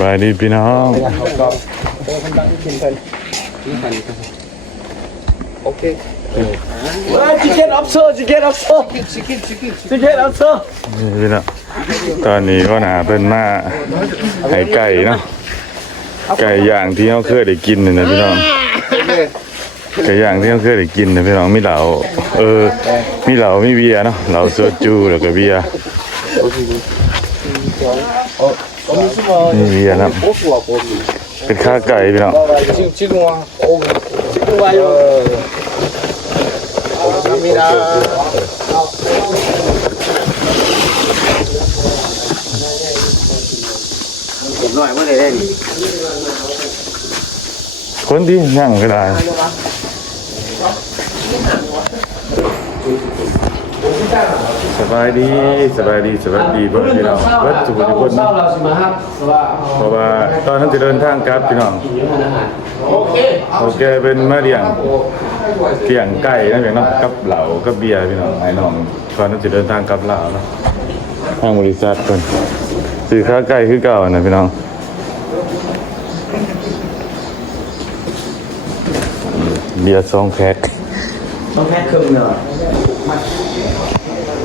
บายดีพี่น้องโอเคchicken also chicken also chicken also นี่พี่น้องตอนนี้ก็หนาเป็นมาให้ไก่เนาะไก่ย่างที่เขาเคยได้กินนี่นะพี่น้องไก่ย่างที่เขาเคยได้กินนะพี่น้องมีเหล้ามีเหล้ามีเบียร์เนาะเหล้าโซจูแล้วก็เบียร์นี่เบียร์นะเป็นข้าไก่พี่น้อง지금 와요. 감사합니다. ผมหน่อยเมื่อไหร่ได้ดิ คนที่ย่างก็ได้สบายดีเพื่อนพี่น้องเพื่อนสุขทุกคนเพราะว่าตอนนั้นจะเดินทางกลับพี่น้องโอเคเป็นมาเลี้ยงไก่นะพี่น้องกับเหล้ากับเบียร์พี่น้องไอ้น้องตอนนั้นจะเดินทางกลับเหล้าเนาะทางบริษัทคนซื้อข้าวไก่คือเก่านะพี่น้องเบียร์2 แพ็คครึ่งเนาะ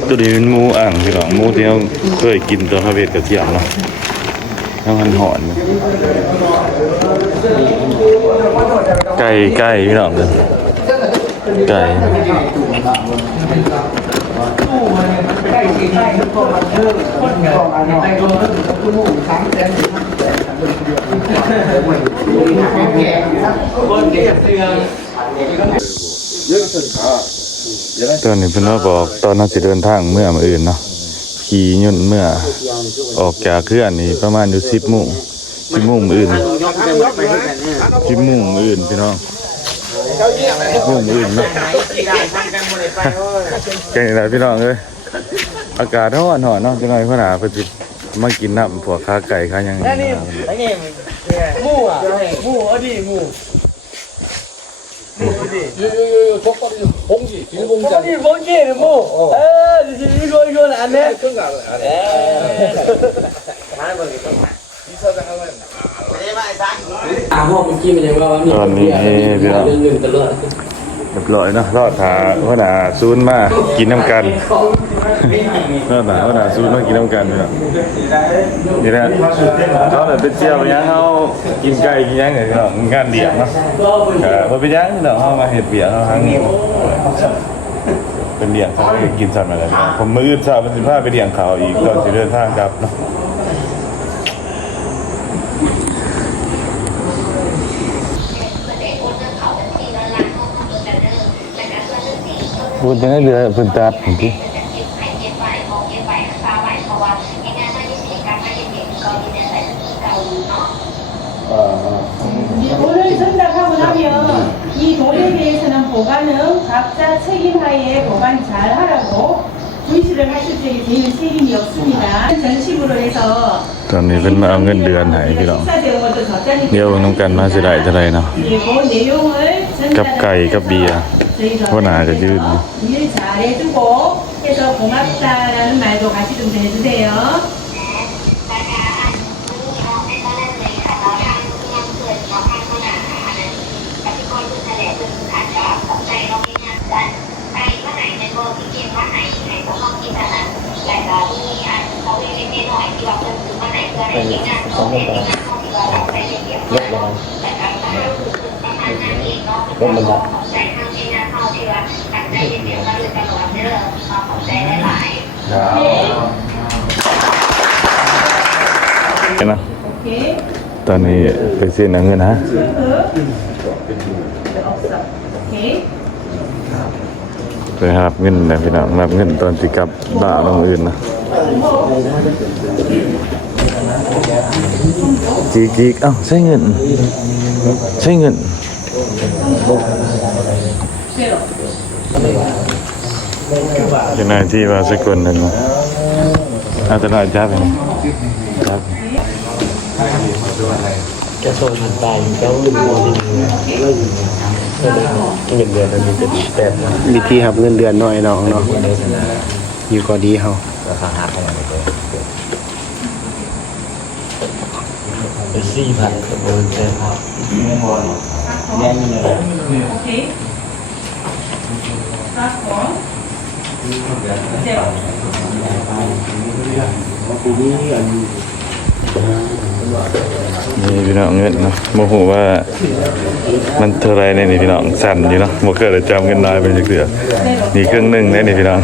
ตัวนี้เป็นหมูอ่างพี่น้องหมูที่เราเคยกินตอนพระเวทกระเทียมเนาะแล้วมันหอนไก่พี่น้องเลยไก่ตอนนี้เป็นว่าบอกตอนนั้นจะเดินทางเมื่อมาอื่นเนาะขี่ยนต์เมื่อออกจากเครื่องนี่ประมาณอยู่10 โมงอื่น10 โมงอื่นพี่น้อง10 โมงอื่นเนาะแกงอะไรพี่น้องเลยอากาศร้อนเนาะจะหน่อยเพื่อนหาเพื่อนมากินน้ำพวกข้าไก่ข้ายังนี่หมูอ่ะหมูอดีหมู족발이 봉지, 비닐봉지. 봉지 뭐? 이거 안 해? 그런 거 안 해. 하는 거지. 이사장 하면. 아, 뭐 느낌이 내가 완전. ตอนนี้พี่น้องเรียบร้อยเนาะรอดหาเพื่อนหาซูนมากินน้ำกันรอดหาเพื่อนหาซูนมากินน้ำกันพี่น้องนี่แหละเขาเลยเป็นเจียวยังเขากินไก่กินยังไงพี่น้องงานเดี่ยงเนาะพอไปยังพี่น้องเขามาเห็ดเบียร์เขาทั้งเป็นเดี่ยงเขาไปกินสัตว์อะไรพี่น้องผมมืออื่นชาวเป็น15ไปเดี่ยงเขาอีกตอนที่เดินทางกลับเนาะพูดยังไงเรือเป็นตัดพี่오늘 선택하고 나면 이 돌에 대해서는 보관은 각자 책임하에 보관 잘 하라고 분실을 하실 적에 제일 책임이 없습니다. 전식으로 해서 ตอนนี้เป็นมาเอาเงินเดือนให้พี่น้องเดี๋ยวน้องกันมาสิได้เท่าไรเนาะกับไก่กับเบียร์พวกหนาจะยืด일 잘해주고 해서 고맙다라는 말도 같이 좀 해주세요.นะตอนนี้ไปเซ็นเงินฮะไปหับเงินนะพี่น้องหับเงินตอนที่กลับบ้านน้องอื่นนะจีกเอ้าใช้เงินยังไงที่ว่าสักคนหนึ่งอาจจะน่าจะเป็นครับจะโซนตายเจ้าลืมโมดิเงินเดือนมันมีจะแปดวิธีครับเงินเดือนน้อยน้องเนาะอยู่ก็ดีเฮาต 4,000กับเบอร์เต็มครับแย่งเลย 오케이. 싹고. 네. นี่พี่น้องเงินเนาะโมโหว่ามันเท่าไรเนี่ยนี่พี่น้องสั่นอยู่เนาะโมเคยได้จำเงินน้อยเป็นจักเดือนนี่ครึ่งหนึ่งเนี่ยนี่พี่น้อง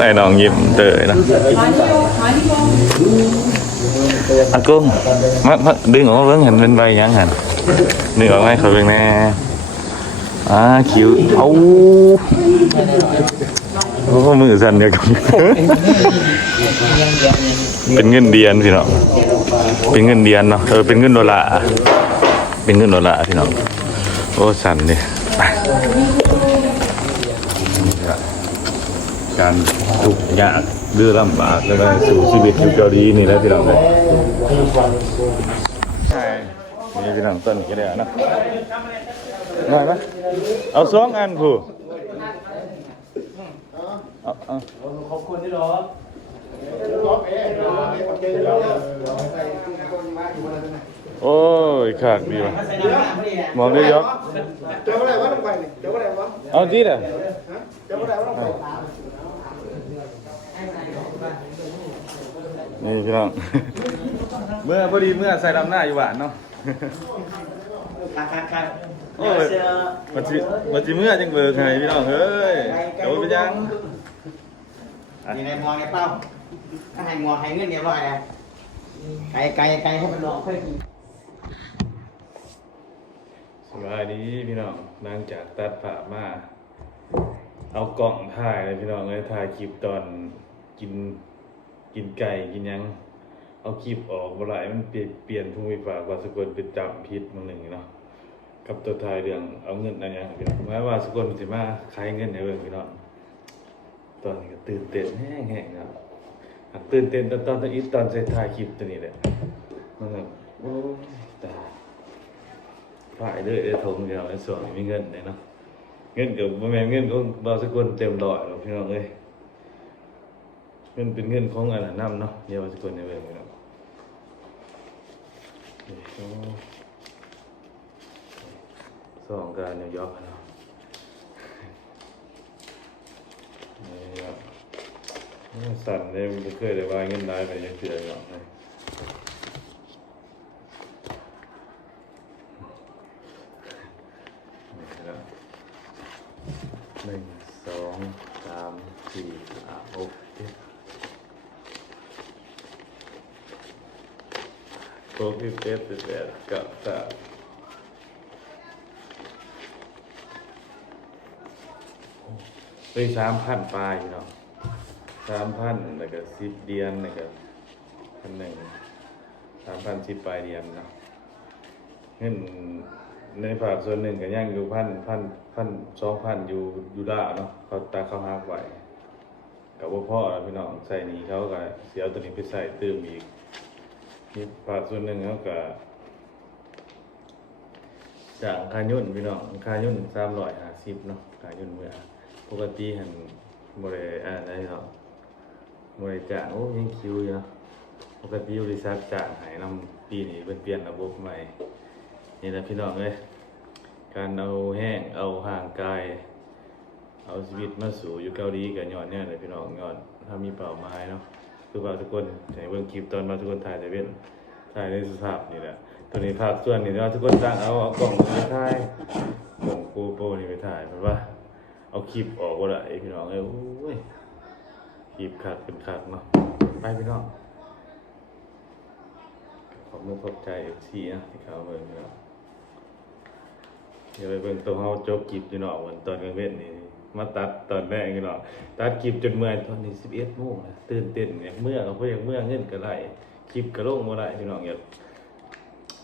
ไอ้น้องยิ้มเตยเนาะ 아니요, 아니요. อากงมาดึงออกเบิ่งหันเป็นใบยังหันดึงออกให้เขาเบิ่งแน่คิวเอาโอ้มือสั่นเดียวกันเป็นเงินเดือนพี่น้องเป็นเงินเดือนเนาะเป็นเงินดอลลาร์เป็นเงินดอลลาร์พี่น้องโอ้สั่นเนี่ยการทุกข์ยากเดือดลำบากแล้วก็สู่ชีวิตอยู่เกาหลีนี่แหละพี่น้องเลยใช่นี่พี่น้องต้นนี้ก็ได้นะง่ายไหมเอาสองอันผู้เอาขอบคุณที่รอโอ้ยขาดดีว่ะมองได้ยกเจ้าอะไรวะลงไปเจ้าอะไรวะเอาดีเลยเจ้าอะไรวะลงไปนี่พี่น้องเมื่อพอดีเมื่อใส่ดำหน้าอยู่หวานเนาะโอ้ยมาจีเมื่อจังเบอร์ใครพี่น้องเฮ้ยโดนไปยัง ยังไงมองไงเป้าถ้าให้มองให้เงินเรียบร้อยแล้วไกลให้มันรอค่อยกิน สบายดีพี่น้องหลังจากตัดผ่ามาเอากล่องถ่ายเลยพี่น้องเลยถ่ายคลิปตอนกินไก่กินยังเอาคลิปออกบ่หลายมันเปลี่ยนภูมิภาคว่าสกลเป็นจับพิษมันหนึ่งเนาะกับตัวถ่ายเรื่องเอาเงินอะไรอย่างพี่น้องแม้ว่าสกลสิมาขายเงินในเรื่องพี่น้องตอนนี้ก็ตื่นเต้นแห้งๆครับตื่นเต้นตอนอีตอนใส่ถ่ายคลิปตัวนี้แหละมันแบบโอ้ตายฝ่ายเลยได้ทงเดียวไอ้ส่วนมีเงินเลยเนาะเงินกับแม่เงินของบางสกุลเต็มร้อยแล้วพี่น้องเอ้ยเงินเป็นเงินของอันนั้นนำเนาะเดี๋ยวบางสกุลในเรื่องพี่น้องสองการนิวยอร์กเนาะนี่ครับสั่นเลยไม่เคยได้วายเงินได้ไปยังเสียหรอกเลย1 2 3 4 5 6 7 ไป3,000ปลายเนาะ3,000แล้วก็10เดือนแล้วก็1,000 3,010ปลายเดือนเนาะเงินในภาคส่วนหนึ่งก็ยังอยู่1,000 อยู่ล่าเนาะเขาตาเขาหักไว้กับพ่อพี่น้องใส่หนีเขาก็เสียตัวนี้ไปใส่เติมอีกนี่ภาคส่วนหนึ่งเขาก็จากค่ายุ่นพี่น้องค่ายุ่น350เนาะค่ายุ่นเมื่อปกติหันบริได้เนาะบริจาคโอ้ยังคิวอยู่เนาะปกติบริษัทจ่ายหายนำปีนี้เป็นเปลี่ยนระบบใหม่นี่นะพี่น้องเลยการเอาแห้งเอาห่างกายเอาชีวิตมาสู่อยู่เกาหลีกับย้อนเนี่ยเลยพี่น้องย้อนถ้ามีเป้าหมายเนาะคือว่าทุกคนใช้เบิ่งคลิปตอนมาทุกคนถ่ายแต่เว้นถ่ายในสภาพนี่แหละตัวนี้ภาพส่วนนี่ว่าทุกคนตั้งเอากล่องไปถ่ายกล่องโปรนี่ไปถ่ายเพราะว่าเอาคลิปออกก็ได้พี่น้องเอ้ยโอ้ยคลิปขาดเป็นขาดเนาะไปพี่น้องขอบคุณขอบใจที่นะที่เขาเบิ่งพี่น้องเดี๋ยวไปเบิ่งตัวเฮาจบคลิปพี่น้องวันตอนกลางเว้นนี่มาตัดตอนแรกพี่น้องตัดคลิปจนเมื่อยตอนนี้11 โมงแล้วตื่นเต้นอยากเมื่อก็บ่อยากเมื่อเงินก็ไหลคลิปก็ลงบ่ได้พี่น้องอยาก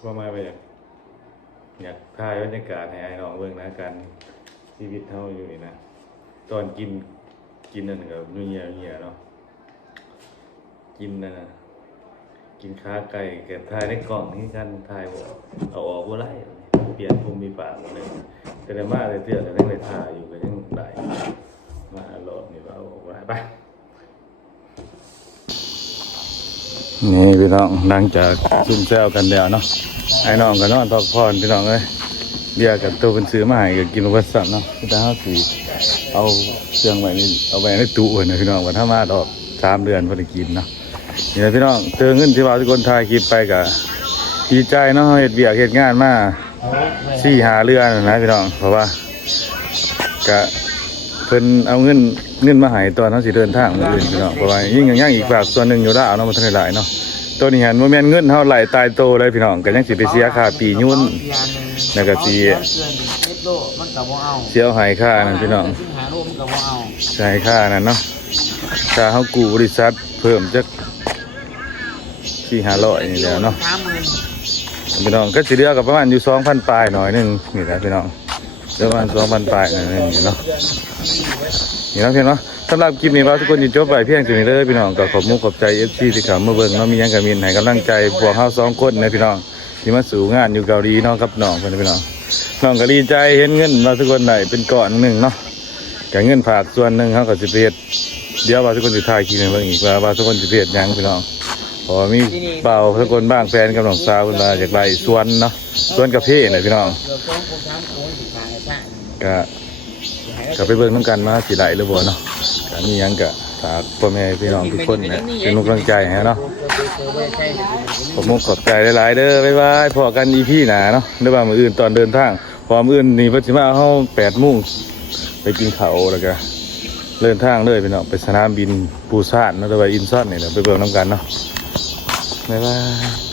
ว่ามาไปอยากถ่ายบรรยากาศให้ไอ้น้องเบิ่งนะกันชีวิตเฮาอยู่นี่นะตอนกินนั่นก็เงียเนาะกินนั่นน่ะกินขาไก่กับถ่ายในกล่องนี่กันถ่ายบ่เอาออกบ่ได้เปลี่ยนภูมิภาคหมดเลยแต่ได้มาได้เทื่อก็ยังได้ถ่ายอยู่ก็ยังได้มารอบนี้ว่าเอาออกบ่ได้ไป นี่พี่น้องหลังจากซุ่มแซวกันแล้วเนาะไอ้น้องก็นอนพักผ่อนพี่น้องเอ้ยเบียร์กับตัวเป็นซื้อมาให้ก็กินวัดสัตว์เนาะแต่เขาสิเอาเครื่องไว้นี่เอาไว้ในตู้ไว้นะพี่น้องวันถ้ามาดอก3 เดือนพอได้กินเนาะนี่นะพี่น้องเจอเงินที่ว่าทุกคนถ่ายคลิปไปก็ดีใจเนาะเฮ็ดเบียร์เฮ็ดงานมา4-5 เดือนนะพี่น้องเพราะว่าก็เพิ่นเอาเงินมาให้ตอนเขาสิเดินทางมื้ออื่นพี่น้องเพราะว่ายิ่งยังอีกฝากส่วนหนึงอยู่แล้วเนาะมันทันได้หลายเนาะตัวนี้หันบ่แม่นเงินเฮาไหลตายโตเลยพี่น้องก็ยังสิไปเสียค่าปียุ่นแล้วก็สิเสียหายค่านั่นพี่น้องใช่ค่านั่นเนาะค่าเฮากู้บริษัทเพิ่มจัก4-500นี่แหละเนาะพี่น้องก็สิเหลือก็ประมาณอยู่ 2,000 ปลายหน่อยนึงนี่แหละพี่น้องประมาณ 2,000 ปลายนั่นนี่เนาะนี่เนาะพี่น้องสำหรับคลิปนี้ว่าทุกคนยินจบไปเพียงเท่านี้เลยพี่น้องก็ขอบมุกขอบใจ FC ที่เข้ามาเบิ่งเนาะมีหยังก็มีให้กำลังใจพวกเฮา2 คนนะพี่น้องที่มาสู่งานอยู่เกาหลีเนาะกับน้องเพิ่นพี่น้องน้องก็ดีใจเห็นเงินว่าทุกคนได้เป็นก้อนหนึงเนาะก็เงินฝากส่วนหนึงเฮาก็สิไปเฮ็ดเดี๋ยวว่าทุกคนสิถ่ายคลิปให้เบิ่งอีกว่าทุกคนสิไปเฮ็ดหยังพี่น้องพอมีเป่าทุกคนบ้างแฟนกับน้องสาวเพิ่นว่าอยากได้สวนเนาะสวนกาแฟน่ะพี่น้องก็ไปเบิ่งนำกันมาสิได้หรือบ่เนาะก็มีหยังก็ฝากพ่อแม่พี่น้องทุกคนเนี่ยเป็นกำลังใจให้เนาะผมมุกขอบใจหลายๆเด้อบ๊ายบายพอกัน EP หน้าเนาะหรือว่ามื้ออื่นตอนเดินทางพอมื้ออื่นนี่เพิ่นสิมาเอาเฮา 8 โมงไปกินข้าวแล้วก็เดินทางเลยพี่น้องไปสนามบินปูซานเนาะหรือว่าอินซอนนี่แหละไปเบิ่งนำกันเนาะบ๊ายบาย